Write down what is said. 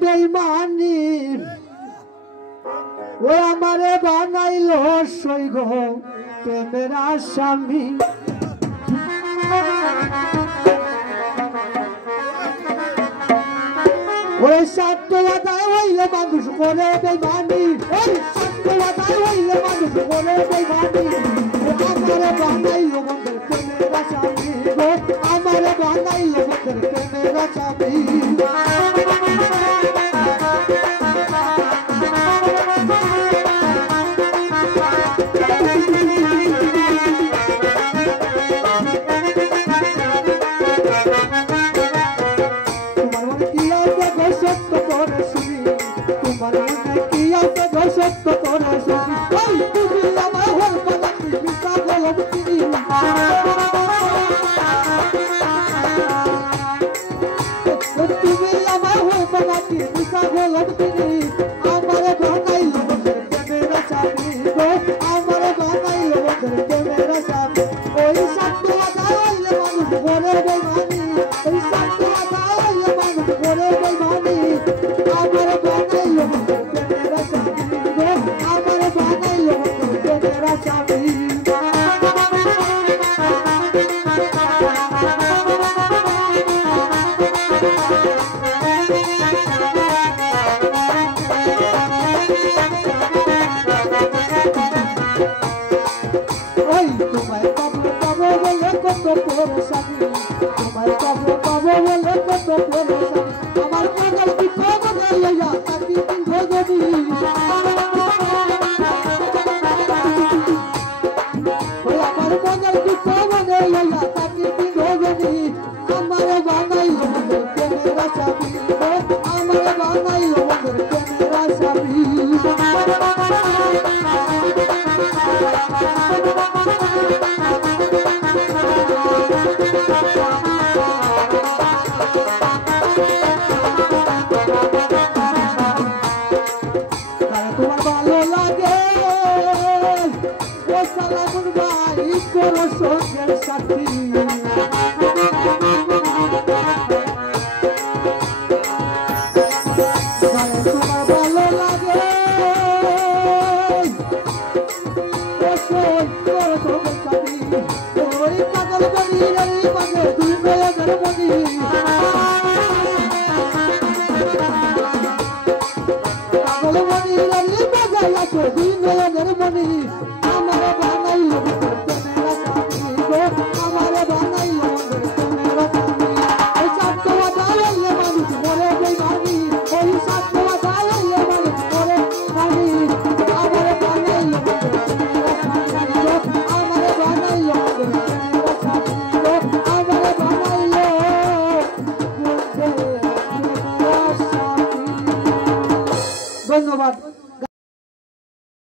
বেইমানি ও আমারে বানাইলো সৈগ প্রেমের আসামি ওই সত্যবাদায় হইলে মানুষ করে বেইমানি ওই সত্যবাদায় হইলে মানুষ করে বেইমানি আমারে বানাইলো বন্ধের প্রেমের আসামি গো আমারে বানাইলো বন্ধের প্রেমের আসামি সত্য করে শুনি ওই তুমি আমার হল পালাতি মিশা গলব চিনি তুমি আমার হল পালাতি মিশা গলব চিনি আমারে বানাইলো বন্ধের প্রেমের আসামি গো আমারে বানাইলো বন্ধের প্রেমের আসামি ওই সত্য আদায় হইলে মানুষ করে বেইমানি ওই সত্য আদায় হইলে মানুষ করে বেইমানি আমারে বানাইলো বন্ধের প্রেমের আসামি আমারে বানাইলো বন্ধের প্রেমের আসামি ওই তোমায় পাবো পাবো বলে কত পরেশানি তোমায় পাবো পাবো বলে কত পরেশানি আমার পাগল কি খবর লইয়া তাকি দিন ভগবি ওই আমার পাগল কি খবর লইয়া তাকি দিন ভগবি আমারে বানাইলো বন্ধের প্রেমের আসামি আমারে বানাইলো বন্ধের প্রেমের আসামি তোমার ভালো লাগে ও সালামুন ভাই করো সঙ্গের সাথী তোমার ভালো লাগে ও সই করো সঙ্গের সাথী ওই পাগল বনি রে পাগল দুই মেয়েদের মনি পাগল বনি রে পাগল আছে দুই মেয়েদের মনি আমারে বানাইলো বন্ধের প্রেমের আসামি গো আমারে বানাইলো বন্ধের প্রেমের আসামি ওই সত্যবাদায় হইলে মানুষ মরে বেইমানি ওই সত্যবাদায় হইলে মানুষ মরে বেইমানি আমারে বানাইলো বন্ধের প্রেমের আসামি গো আমারে বানাইলো বন্ধের প্রেমের আসামি গো আমারে বানাইলো বন্ধের প্রেমের আসামি ধন্যবাদ।